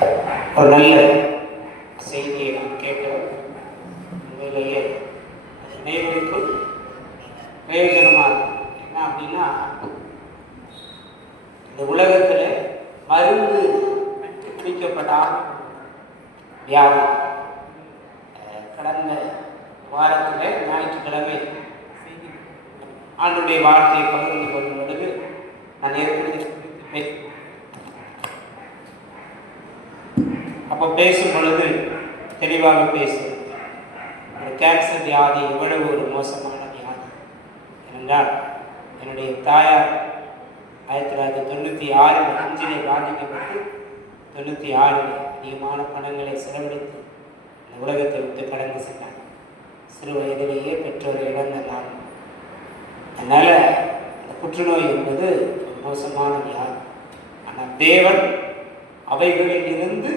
ஒரு நல்ல செய்தியை நாம் கேட்டோம். உண்மையிலேயே அனைவருக்கும் பிரயோஜனமாக என்ன அப்படின்னா, இந்த உலகத்தில் மருந்து கண்டுபிடிக்கப்படாத வியாதி. கடந்த வாரத்தில் ஞாயிற்றுக்கிழமை ஆண்டுடைய வார்த்தையை பகிர்ந்து கொள்ளும் பொழுது நான் ஏற்கனவே அப்போ பேசும் பொழுது தெளிவாக பேசுவேன். ஒரு கேன்சர் வியாதி எவ்வளவு ஒரு மோசமான வியாதி என்றால், என்னுடைய தாயார் 1996 5 பாதிக்கப்பட்டு 96 அதிகமான பணங்களை செலவழித்து இந்த உலகத்தை விட்டு கடந்து சென்றார். சிறு வயதிலேயே பெற்றோரை இழந்த நான். அதனால் அந்த புற்றுநோய் என்பது ஒரு மோசமான வியாதி. ஆனால் தேவன் அவைகளில் இருந்து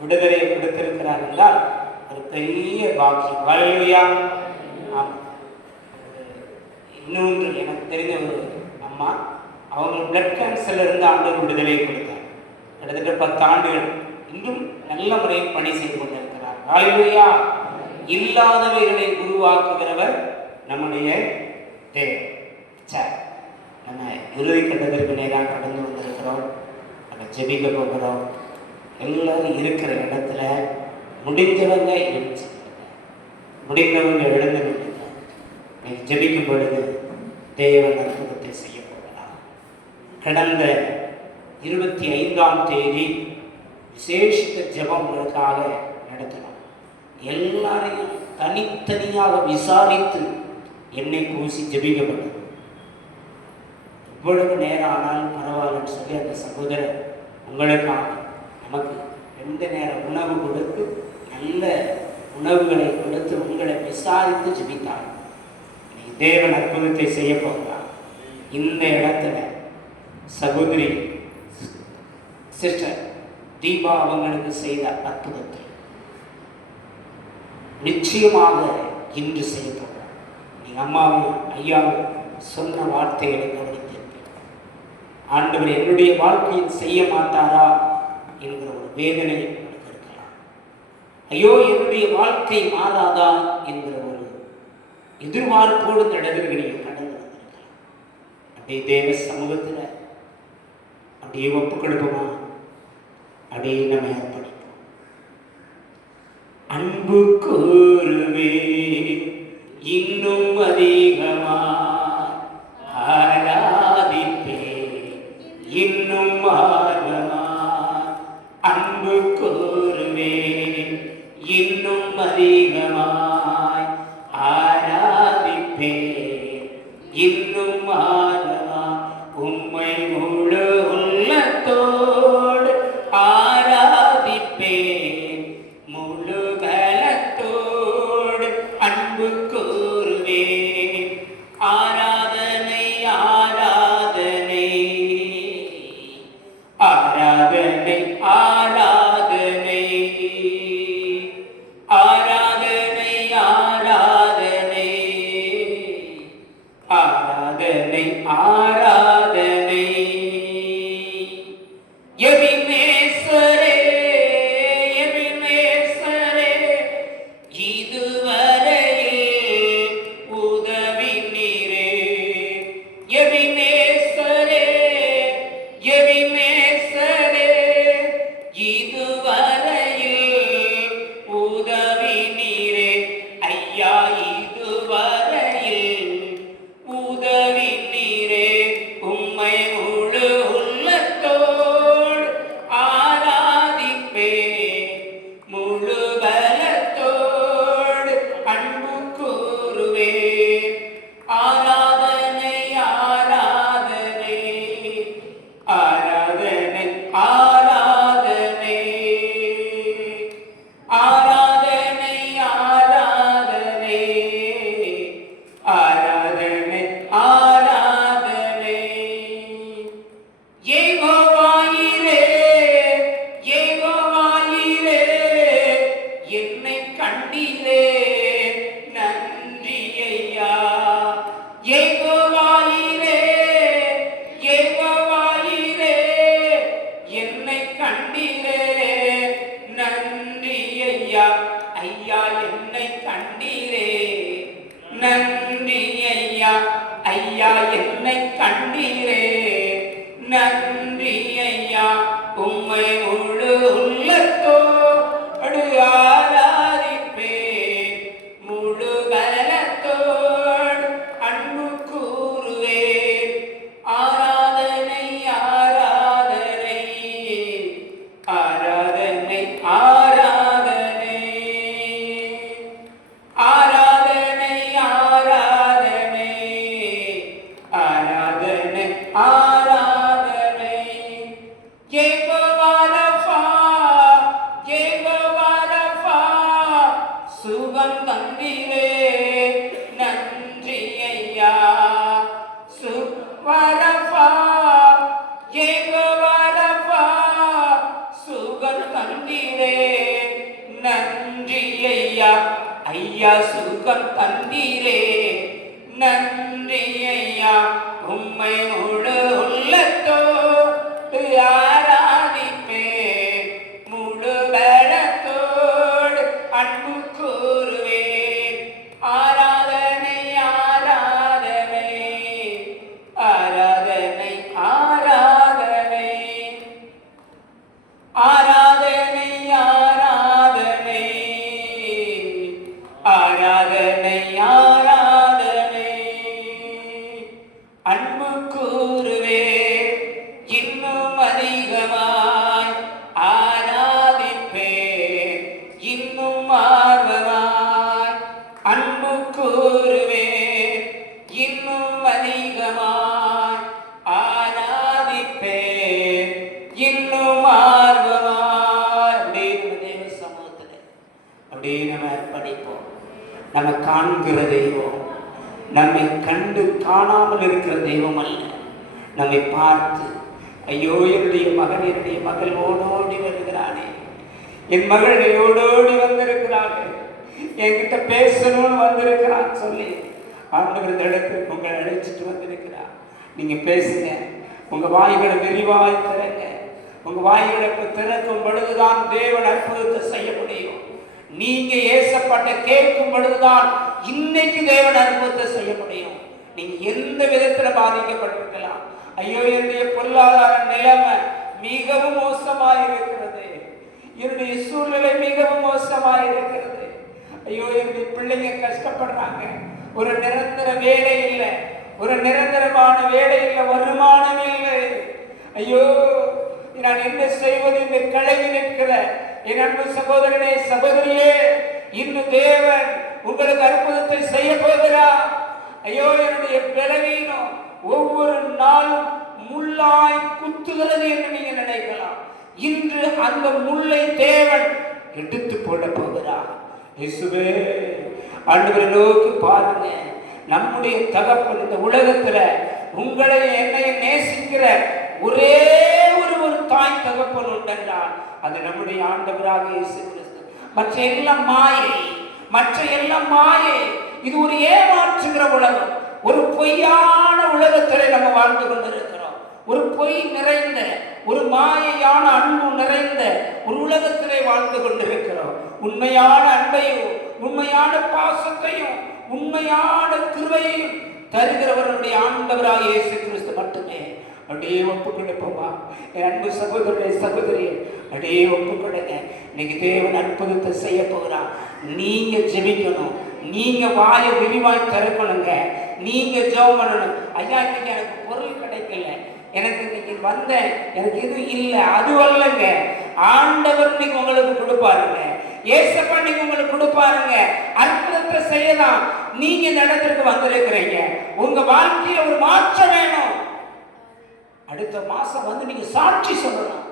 விடுதலையை கொடுத்திருக்கிறார் என்றால் ஒரு பெரிய பாக்கியம். ஹல்லேலூயா. இன்னொன்று எனக்கு தெரிந்த ஒரு அம்மா, அவங்க பிளட் கேன்சர்ல இருந்து ஆண்டவர் விடுதலையை கொடுத்தார். கிட்டத்தட்ட 10 ஆண்டுகள் இன்னும் நல்ல முறையில் பணி செய்து கொண்டிருக்கிறார். ஹல்லேலூயா. இல்லாதவைகளை உருவாக்குகிறவர் நம்முடைய தேவன். நம்ம இறுதி கட்டத்திற்கு நேராக கடந்து வந்திருக்கிறோம். நம்ம ஜெபிக்க போகிறோம். எல்லாரும் இருக்கிற இடத்துல முடிந்தவங்க எழுந்து, முடிந்தவங்க எழுந்து நின்றுங்க. நீ ஜெபிக்கும் பொழுது தேவன் அற்புதத்தை செய்ய போகலாம். கடந்த 25ஆம் தேதி விசேஷித்த ஜெபங்களுக்காக நடத்தினோம். எல்லாரையும் தனித்தனியாக விசாரித்து என்னை கூசி ஜெபிக்கப்பட்டது. இவ்வளவு நேரம் ஆனாலும் பரவாயில்லன்னு சொல்லி அந்த சகோதரர் உங்களுக்காக நமக்கு 2 நேர உணவு கொடுத்து, நல்ல உணவுகளை கொடுத்து உங்களை விசாரித்து ஜெபித்தார். தேவன் அற்புதத்தை செய்ய போகிறார். இந்த இடத்துல சகோதரி சிஸ்டர் தீபா அவங்களுக்கு செய்த அற்புதத்தை நிச்சயமாக இன்று செய்ய போகிறார். நீங்க அம்மாவும் ஐயாவும் சொன்ன வார்த்தைகளை கவனித்திருப்பீங்க. ஆண்டவர் என்னுடைய வாழ்க்கையில் செய்ய மாட்டாரா என்கிற ஒரு வேதனை உங்களுக்கு இருக்கலாம். ஐயோ, என்னுடைய வாழ்க்கை மாறாதா என்கிற ஒரு எதிர்பார்ப்போடு இந்த இடத்துக்கு நீங்கள் கடந்து வந்திருக்கலாம். அப்படியே தேவ சமூகத்தில் அப்படியே ஒப்பு கொடுப்போமா? அப்படியே நம்ம ஏற்படுத்தோம். அன்பு கூறுவே இன்னும் அதிகமா ஆராதிப்பே இன்னும் ஆர்வமா. அன்பு கூறுவே இன்னும் அதிகமாய் ஆராதிப்பே இன்னும் ஆர்வமா. உம்மை முழு உள்ளத்தோடு ஆராதிப்பே முழு பலத்தோடு. அன்பு கூறுவே ஆராதனை ஆராதனை ஆராதனை ஆராதனை ஆராதனை ஆராதனை ஆராதனை ஆராதனை. எபினேசரே எபினேசரே இதுவரையில் உதவி நீரே. எபினேசரே எபினேசரே இதுவரையில் உதவி நீரே. ஐயா, இதுவரையில் உதவி நீரே. உம்மை முழு உள்ளத்தோடு ஆராதிப்பே முழு பலத்தோடு. அன்பு கூறுவே ஆராதனை ஆராதனை ஆராதனை ஆராதனை ஆராதனை ஆராதனை ஆராதனை ஆராதனை. யெகோவாயிரே யெகோவாயிரே என்னை கண்டீரே நன்றி ஐயா. யெகோவாயிரே யெகோவாயிரே என்னை கண்டீரே காண்கிற தெய்வம். நம்மை கண்டு காணாமல் இருக்கிற தெய்வம் அல்ல. நம்மை பார்த்து, ஐயோ என்னுடைய மகன் என்னுடைய மகள் ஓடோடி வருகிறானே, என் மகள் ஓடோடி வந்திருக்கிறார்கள், என்கிட்ட பேசணும்னு வந்திருக்கிறான் சொல்லி ஆண்டவர் இந்த இடத்துக்கு உங்களை அழைச்சிட்டு வந்திருக்கிறார். நீங்க பேசுங்க, உங்க வாய்களை விரிவாய் திறங்க. உங்க வாய்களை திறக்கும் பொழுதுதான் தேவன் அற்புதத்தை செய்ய முடியும். நீங்க ஏசப்பட்ட கேட்கும் பொழுதுதான் இன்னைக்கு தேவன் அற்புதத்தை செய்ய முடியும். நீங்க எந்த விதத்துல பாதிக்கப்பட்டிருக்கலாம். ஐயோ என்னுடைய பொருளாதார நிலைமை மிகவும் மோசமாயிருக்கிறது, என்னுடைய சூழ்நிலை மிகவும் மோசமாயிருக்கிறது, ஐயோ என்னுடைய பிள்ளைங்க கஷ்டப்படுறாங்க, ஒரு நிரந்தர வேலை இல்லை, ஒரு நிரந்தரமான வேலை இல்லை, வருமானம் இல்லை, ஐயோ நான் என்ன செய்வது என்று கலங்கி நிற்கிற என் அன்பு சகோதரனே சகோதரியே, இன்னும் தேவன் உங்களுக்கு அற்புதத்தை செய்ய போகிறார். ஐயோ என்னுடைய பலவீனம் ஒவ்வொரு நாளும் முள்ளாய் குத்துகிறது என்று நீங்க நினைக்கலாம். இன்று அந்த முள்ளை தேவன் எடுத்து போட போகிறார். இயேசுவே, ஆண்டவரை நோக்கி பாருங்க. நம்முடைய தகப்பன் இந்த உலகத்துல உங்களை என்னை நேசிக்கிற ஒரே ஒரு தாய் தகப்பன் உண்டென்றால் அது நம்முடைய ஆண்டவராக இயேசு கிறிஸ்து. மற்ற எல்லாம் மாயை, மற்ற எல்லாம் மாயை. இது ஒரு ஏமாற்றுகிற உலகம், ஒரு பொய்யான உலகத்திலே நம்ம வாழ்ந்து கொண்டிருக்கிறோம். ஒரு பொய் நிறைந்த, ஒரு மாயையான அன்பு நிறைந்த ஒரு உலகத்திலே வாழ்ந்து கொண்டிருக்கிறோம். உண்மையான அன்பையும் உண்மையான பாசத்தையும் உண்மையான கிருபையையும் தருகிறவருடைய ஆண்டவராக இயேசு கிறிஸ்து மட்டுமே. அப்படியே ஒப்பு கொடுப்போமா என் அன்பு சகோதரனை சகோதரி, அப்படியே ஒப்பு கொடுங்க. இன்னைக்கு தேவன் அற்புதத்தை செய்ய போகிறான். நீங்க ஜெபிக்கணும், நீங்க வாயை விரிவாய் திறக்கணுங்க, நீங்க ஜெபம் பண்ணணும். ஐயா இன்னைக்கு எனக்கு பொருள் கிடைக்கல, எனக்கு இன்னைக்கு வந்தேன், எனக்கு எதுவும் இல்லை, அது வரலங்க. ஆண்டவர் இன்னைக்கு உங்களுக்கு கொடுப்பாருங்க, ஏசப்பா இன்னைக்கு உங்களுக்கு கொடுப்பாருங்க. அற்புதத்தை செய்யலாம். நீங்க இந்த இடத்திற்கு வந்திருக்கிறீங்க, உங்க வாழ்க்கையில ஒரு மாற்றம் வேணும். அடுத்த மாசம் வந்து நீங்க சாட்சி சொல்லணும்.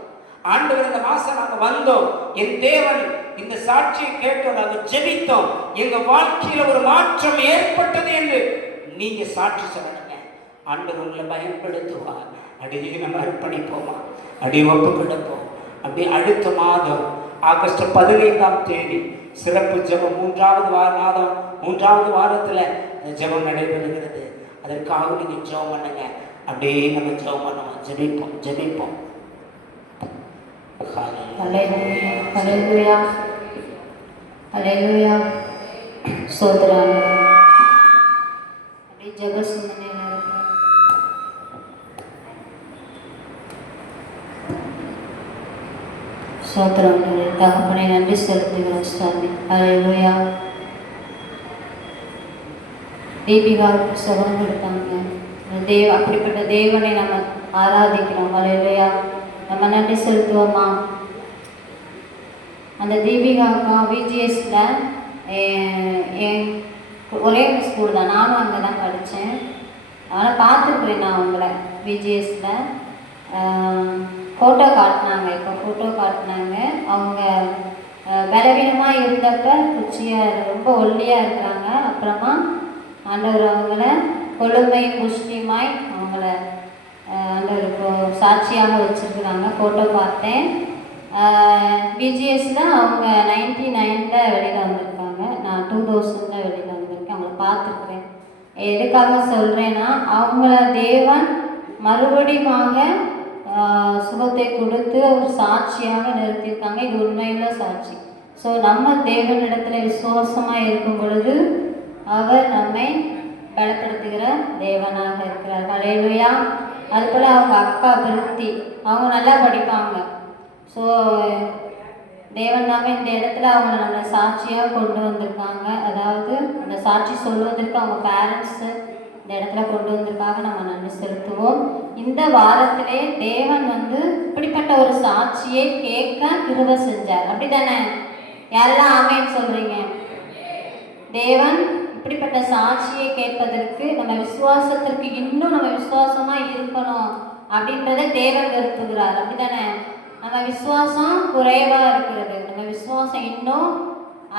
ஆண்டவர் இந்த மாசம் நாங்க வந்தோம், என் தேவன் இந்த சாட்சியை கேட்டோம், நாங்கள் ஜெபித்தோம், எங்க வாழ்க்கையில ஒரு மாற்றம் ஏற்பட்டது என்று நீங்க சாட்சி சொல்லணுங்க. ஆண்டவர் உங்களை பயன்படுத்துவார். அப்படியே நம்ம அர்ப்பணிப்போமா, அப்படியே ஒப்பு கிடப்போம். அப்படியே அடுத்த மாதம் ஆகஸ்ட் 15ஆம் தேதி சிறப்பு ஜெபம், மூன்றாவது வாரத்தில் ஜெபம் நடைபெறுகிறது. அதற்காக நீங்க ஜெபம் பண்ணுங்க. அப்படியே நம்ம ஜெபம் பண்ணுவோம், ஜெபிப்போம். ஹல்லேலூயா ஹல்லேலூயா ஸ்தோத்திரம். அப்படியே ஜெப சிந்தனையில இருக்கு. ஸ்தோத்திரம். தகப்பனை நன்றி செலுத்துகிறோம் சுவாமி. ஹல்லேலூயா. தீபிகாவுக்கு சுகம் கொடுத்தாங்க. அப்படிப்பட்ட தேவனை நம்ம ஆராதிக்கிறோம். ஹல்லேலூயா. நம்ம நன்றி செலுத்துவோமா. அந்த தீபிகாக்கா விஜிஎஸ்ல ஒரே ஸ்கூல் தான், நானும் அங்கே தான் படித்தேன். அதனால் பார்த்துருக்குறேன் நான் அவங்கள விஜிஎஸ்ல. ஃபோட்டோ காட்டினாங்க, இப்போ ஃபோட்டோ காட்டினாங்க. அவங்க பலவீனமாக இருந்தப்ப குச்சியாக ரொம்ப ஒல்லியாக இருக்கிறாங்க. அப்புறமா ஆண்டவர் அவங்கள கொழுமை புஷ்டிமாய் அவங்கள ஆண்டவருக்கு சாட்சியாக வச்சுருக்குறாங்க. ஃபோட்டோ பார்த்தேன். பிஜிஎஸ்ல அவங்க 99 வெளியில் வந்திருக்காங்க. நான் 2000 வெளியில் வந்திருக்கேன். அவங்கள பார்த்துருக்குறேன். எதுக்காக சொல்கிறேன்னா, அவங்கள தேவன் மறுபடியுமாக சுகத்தை கொடுத்து ஒரு சாட்சியாக நிறுத்தியிருக்காங்க. இது உண்மையுள்ள சாட்சி. ஸோ நம்ம தேவனிடத்தில் விசுவாசமாக இருக்கும் பொழுது அவர் நம்மை பலப்படுத்துகிற தேவனாக இருக்கிறார். ஹல்லேலூயா. அதுபோல் அவங்க அக்கா பிருத்தி, அவங்க நல்லா படிப்பாங்க. ஸோ தேவன் நாம இந்த இடத்துல அவங்கள நம்ம சாட்சியாக கொண்டு வந்திருக்காங்க. அதாவது அந்த சாட்சி சொல்வதற்கு அவங்க பேரண்ட்ஸு இந்த இடத்துல கொண்டு வந்திருக்காங்க. நம்ம நன்றி செலுத்துவோம். இந்த வாரத்திலே தேவன் வந்து இப்படிப்பட்ட ஒரு சாட்சியை கேட்க கிருபை செஞ்சார். அப்படி தானே? யாரெல்லாம் ஆமேன்னு சொல்கிறீங்க? தேவன் இப்படிப்பட்ட சாட்சியை கேட்பதற்கு நம்ம விசுவாசத்திற்கு இன்னும் நம்ம விசுவாசமாக இருக்கணும் அப்படின்றத தேவன் விரும்புகிறார். அப்படி தானே? நம்ம விசுவாசம் குறைவாக இருக்கிறது, நம்ம விசுவாசம் இன்னும்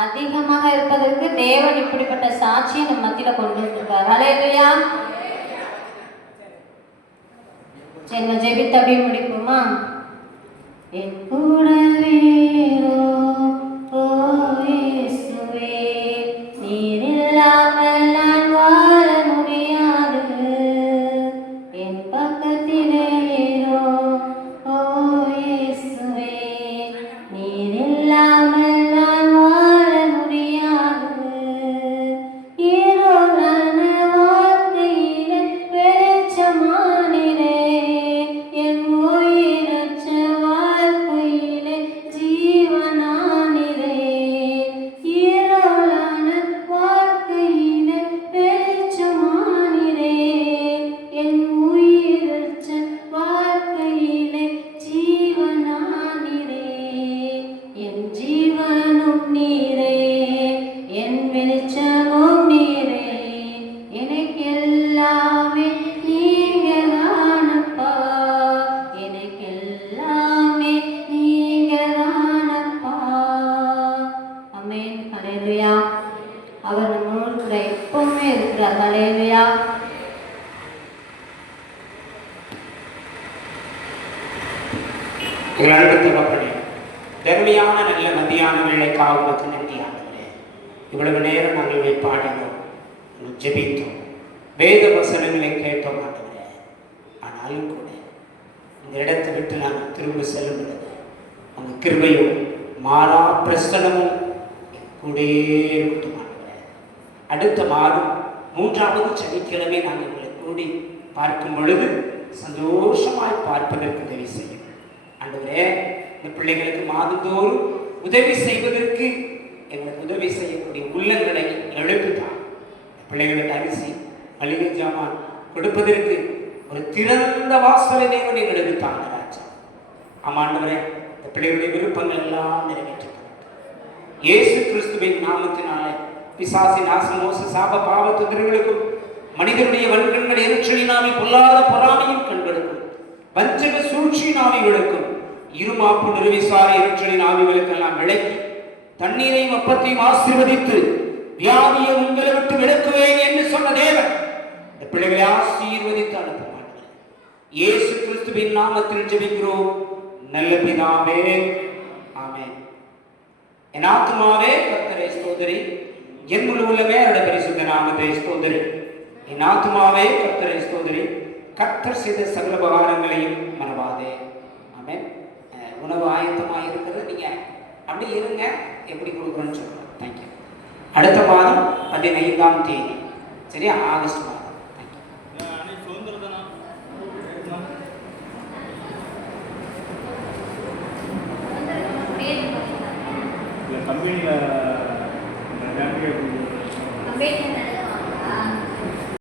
அதிகமாக இருப்பதற்கு தேவன் இப்படிப்பட்ட சாட்சியை நம்ம மத்தியில கொண்டு வந்திருக்கார். ஹல்லேலூயா. சரி, நம்ம ஜெபித்து அப்படியே முடிப்போமா? என் கூடவே ஓ இயேசுவே, நீர் இல்லாமல் நான் வாழ முடியாது. என் பக்கத்திலே ஓ இயேசுவே, நீர் இல்லாமல் நான் வாழ முடியாது. இருளான வாழ்க்கையிலே வெளிச்சமானிரே, என் உயிரற்ற வாழ்க்கையிலே ஜீவனானிரே. இருளான வாழ்க்கையிலே வெளிச்சமானிரே, என் உயிரற்ற வாழ்க்கையிலே ஜீவனானிரே. என் ஜீவனும் நீரே, என் வெளிச்சமும் நீரே, எனக்கு எல்லாமே நீங்க தானப்பா, எனக்கு எல்லாமே நீங்க தானப்பா. ஆமென். ஹல்லேலூயா. அவர் நம்மோடு கூட எப்பவுமே இருக்கிறார். ஹல்லேலூயா. எங்கள் அன்பு தகப்பனே, பெருமையான நல்ல மத்தியான வேலைக்காக உமக்கு நன்றி ஆண்டவரே. இவ்வளவு நேரம் நாங்கள் பாடினோம், ஜெபித்தோம், வேத வசனங்களை கேட்டோம் ஆண்டவரே. ஆனாலும் கூட இந்த இடத்தை விட்டு நாங்கள் திரும்ப செல்லும் பொழுது அந்த கிருபையும் மாறா பிரசனமும் கூட இருக்கட்டும் ஆண்டவரே. அடுத்த மாதம் 3வது சனிக்கிழமை நாங்கள் உங்களை கூடி பார்க்கும் பொழுது சந்தோஷமாய் பார்ப்பதற்கு உதவி செய்யும் ஆண்டவரே. இந்த பிள்ளைகளுக்கு மாதந்தோறும் உதவி செய்வதற்கு எங்களுக்கு உதவி செய்யக்கூடிய உள்ளங்களை எழுப்புதான். பிள்ளைகளுக்கு அரிசி மளிகை ஜாமான் கொடுப்பதற்கு ஒரு திறந்த வாசலை தேவன் எங்களுக்கு தாங்க ராஜா. ஆமாண்டவரே, இந்த பிள்ளைகளுடைய விருப்பங்கள் எல்லாம் நிறைவேற்றப்படும் இயேசு கிறிஸ்துவின் நாமத்தினாலே. பிசாசி நாச மோச சாப பாவ தொந்தரவுகளுக்கும் மனிதனுடைய வன்கண்கள் எரிச்சலினாவி பொல்லாத பொறாமையும் கண்களுக்கும் வஞ்சக சூழ்ச்சி நாவிகளுக்கும் இருமாப்பு நிறுவிசார எரிச்சலின் ஆவிகளுக்கெல்லாம் விளக்கி தண்ணீரையும் அப்பத்தையும் ஆசீர்வதித்து வியாதியை உங்களை விட்டு விளக்குவேன் என்று சொன்ன தேவன் இந்த பிள்ளைகளை ஆசீர்வதித்து அனுப்புவார்கள். இயேசு கிறிஸ்துவின் நாமத்தில் ஜெபிக்கிறோம் நல்ல பிதாவே, ஆமென். என் ஆத்துமாவே கர்த்தரை ஸ்தோத்திரி, என் முழு உள்ளமே அவருடைய பரிசுத்த நாமத்தை ஸ்தோத்திரி. என் ஆத்துமாவே கர்த்தரை ஸ்தோத்திரி, கர்த்தர் செய்த சகல உபகாரங்களையும் மறவாதே. ஆமென். உணவு ஆயத்தமாக இருக்கிறது, நீங்க அப்படி இருங்க, எப்படி கொடுக்குறோன்னு சொல்றேன். தேங்க்யூ. அடுத்த மாதம் 15ஆம் தேதி, சரியா, ஆகஸ்ட் மாதம். கம்பெனியில்